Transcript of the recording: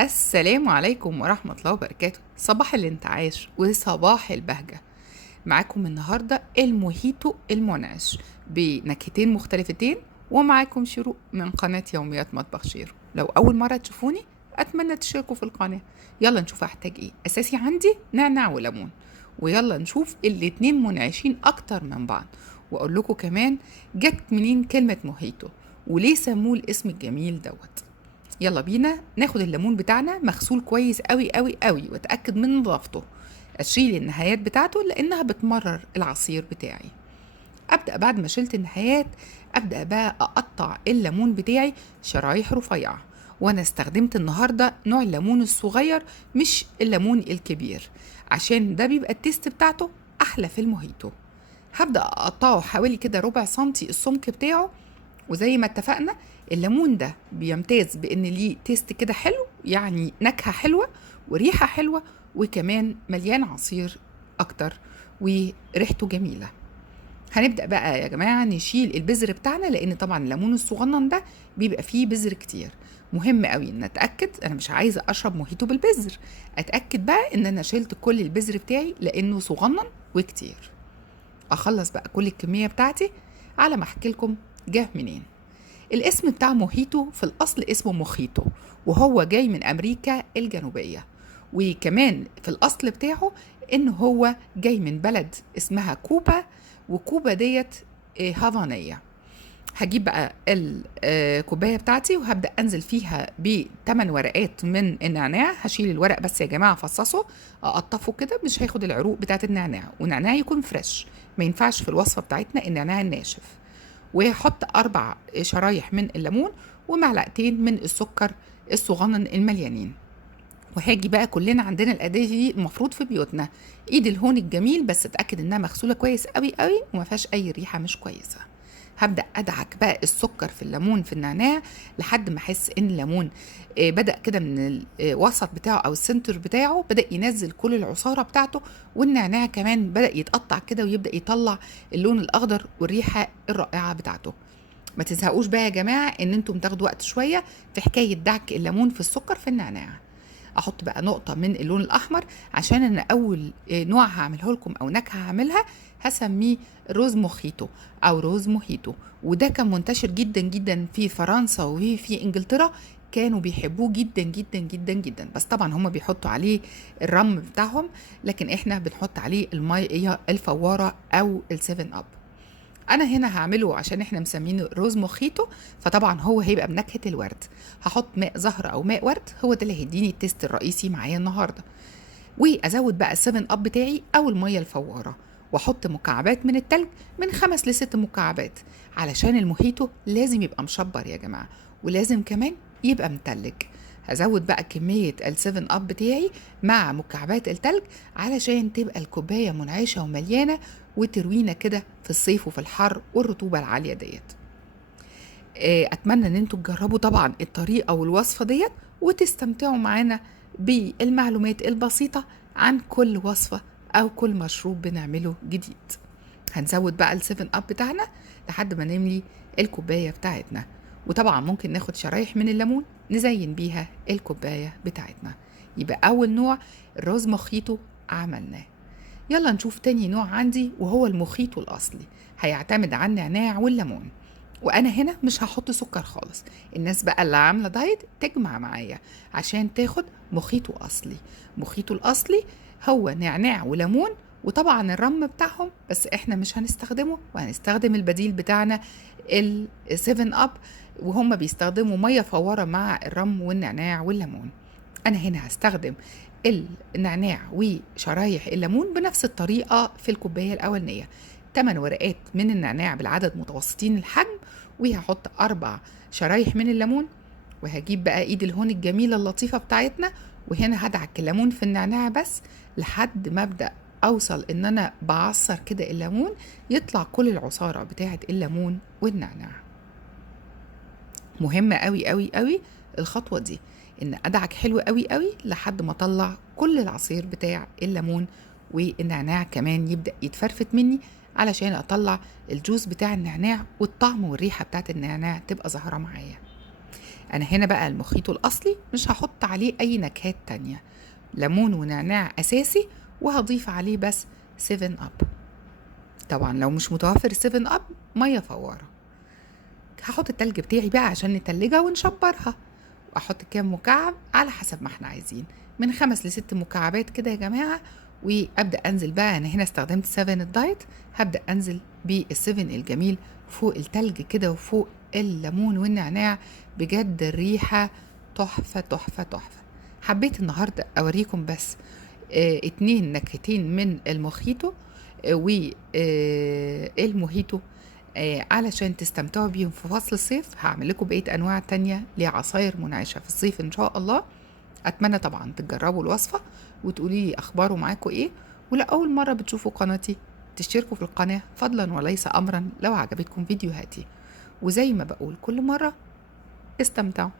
السلام عليكم ورحمة الله وبركاته. صباح الانتعاش وصباح البهجة. معاكم النهاردة الموهيتو المنعش بنكهتين مختلفتين، ومعاكم شروق من قناة يوميات مطبخ شيرو. لو أول مرة تشوفوني أتمنى تشتركوا في القناة. يلا نشوف هحتاج ايه. أساسي عندي نعناع وليمون، ويلا نشوف الاتنين منعشين أكتر من بعض. وأقول لكم كمان جت منين كلمة موهيتو وليه سموه الاسم الجميل دوت. يلا بينا ناخد الليمون بتاعنا مغسول كويس قوي قوي قوي واتأكد من نظافته. اشيل النهايات بتاعته لانها بتمرر العصير بتاعي. ابدأ بعد ما شلت النهايات، ابدأ بقى اقطع الليمون بتاعي شرايح رفيعة. وانا استخدمت النهاردة نوع الليمون الصغير مش الليمون الكبير، عشان ده بيبقى التيست بتاعته احلى في الموهيتو. هبدأ اقطعه حوالي كده ربع سنتي السمك بتاعه. وزي ما اتفقنا الليمون ده بيمتاز بان ليه تيست كده حلو، يعني نكهة حلوة وريحة حلوة، وكمان مليان عصير اكتر وريحته جميلة. هنبدأ بقى يا جماعة نشيل البذر بتاعنا، لان طبعا الليمون الصغنن ده بيبقى فيه بذر كتير. مهم قوي ان اتاكد، انا مش عايزه اشرب موهيتو بالبذر، اتاكد بقى ان انا شلت كل البذر بتاعي لانه صغنن وكتير. اخلص بقى كل الكميه بتاعتي على ما احكي لكم جه منين. الاسم بتاع موهيتو في الأصل اسمه موخيتو، وهو جاي من أمريكا الجنوبية. وكمان في الأصل بتاعه إن هو جاي من بلد اسمها كوبا، وكوبا ديت هافانية. هجيب بقى الكوباية بتاعتي وهبدأ أنزل فيها ب8 ورقات من النعناع. هشيل الورق بس يا جماعة، فصصه أقطفه كده، مش هياخد العروق بتاعت النعناع، والنعناع يكون فريش. ما ينفعش في الوصفة بتاعتنا النعناع الناشف. وهحط 4 شرايح من الليمون ومعلقتين من السكر الصغنن المليانين. وهاجي بقى، كلنا عندنا الأداة دي المفروض في بيوتنا، ايد الهون الجميل، بس اتأكد انها مغسولة كويس قوي قوي وما فيهاش اي ريحة مش كويسة. هبدأ أدعك بقى السكر في الليمون في النعناع لحد ما أحس إن الليمون بدأ كده من الوسط بتاعه أو السنتر بتاعه بدأ ينزل كل العصارة بتاعته، والنعناع كمان بدأ يتقطع كده ويبدأ يطلع اللون الأخضر والريحة الرائعة بتاعته. ما تزهقوش بقى يا جماعة إن انتم تاخدوا وقت شوية في حكاية دعك الليمون في السكر في النعناع. احط بقى نقطة من اللون الاحمر، عشان انا اول نوع هعمله لكم او نكهة هعملها هسميه روز موخيتو او روز موهيتو. وده كان منتشر جدا جدا في فرنسا وفي انجلترا، كانوا بيحبوه جدا جدا جدا جدا. بس طبعا هم بيحطوا عليه الرم بتاعهم، لكن احنا بنحط عليه المية الفوارة او السيفن اب. انا هنا هعمله عشان احنا مسمينه روز موخيتو، فطبعا هو هيبقى بنكهة الورد. هحط ماء زهر او ماء ورد، هو ده اللي هيديني التيست الرئيسي معايا النهارده. وازود بقى السيفن اب بتاعي او المية الفوارة، واحط مكعبات من التلج من 5 ل6 مكعبات، علشان الموهيتو لازم يبقى مشبر يا جماعة، ولازم كمان يبقى متلج. هزود بقى كمية السيفن اب بتاعي مع مكعبات التلج علشان تبقى الكوباية منعشة ومليانة وتروينا كده في الصيف وفي الحر والرطوبة العالية ديت. اتمنى ان انتوا تجربوا طبعا الطريقة والوصفة ديت وتستمتعوا معانا بالمعلومات البسيطة عن كل وصفة او كل مشروب بنعمله جديد. هنزود بقى السيفن اب بتاعنا لحد ما نملي الكوباية بتاعتنا. وطبعا ممكن ناخد شرايح من الليمون نزين بيها الكوباية بتاعتنا. يبقى اول نوع الروز موخيتو عملناه. يلا نشوف تاني نوع عندي، وهو الموخيتو الأصلي. هيعتمد على النعناع والليمون، وأنا هنا مش هحط سكر خالص. الناس بقى اللي عاملة دايت تجمع معايا عشان تاخد موخيتو أصلي. موخيتو الأصلي هو نعناع وليمون، وطبعا الرم بتاعهم بس احنا مش هنستخدمه، وهنستخدم البديل بتاعنا السيفن اب، وهم بيستخدموا مية فورة مع الرم والنعناع والليمون. انا هنا هستخدم النعناع وشرايح الليمون بنفس الطريقة في الكوباية الأولانية. 8 ورقات من النعناع بالعدد متوسطين الحجم، وهحط 4 شرايح من الليمون. وهجيب بقى ايد الهون الجميلة اللطيفة بتاعتنا، وهنا هدعك الليمون في النعناع بس لحد ما ابدأ اوصل ان انا بعصر كده الليمون يطلع كل العصارة بتاعة الليمون والنعناع. مهمة قوي قوي قوي الخطوة دي، ان ادعك حلو قوي قوي لحد ما اطلع كل العصير بتاع الليمون، والنعناع كمان يبدأ يتفرفت مني علشان اطلع الجوز بتاع النعناع والطعم والريحة بتاعت النعناع تبقى ظاهرة معايا. انا هنا بقى المخيطو الاصلي مش هحط عليه اي نكهات تانية، ليمون ونعناع اساسي، وهضيف عليه بس 7 اب. طبعا لو مش متوفر 7 اب، ميه فواره. هحط التلج بتاعي بقى عشان نتلجها ونشبرها، واحط كام مكعب على حسب ما احنا عايزين، من 5 ل6 مكعبات كده يا جماعه. وابدا انزل بقى، انا هنا استخدمت 7 الدايت، هبدا انزل بال7 الجميل فوق التلج كده وفوق الليمون والنعناع. بجد الريحه تحفه تحفه تحفه. حبيت النهارده اوريكم بس 2 نكهتين من الموخيتو والموهيتو، علشان تستمتعوا بيهم في فصل الصيف. هعمل لكم بقية أنواع تانية لعصاير منعشة في الصيف إن شاء الله. أتمنى طبعا تجربوا الوصفة وتقولي لي أخباره معاكم إيه. ولأول مرة بتشوفوا قناتي تشتركوا في القناة فضلا وليس أمرا لو عجبتكم فيديوهاتي. وزي ما بقول كل مرة، استمتعوا.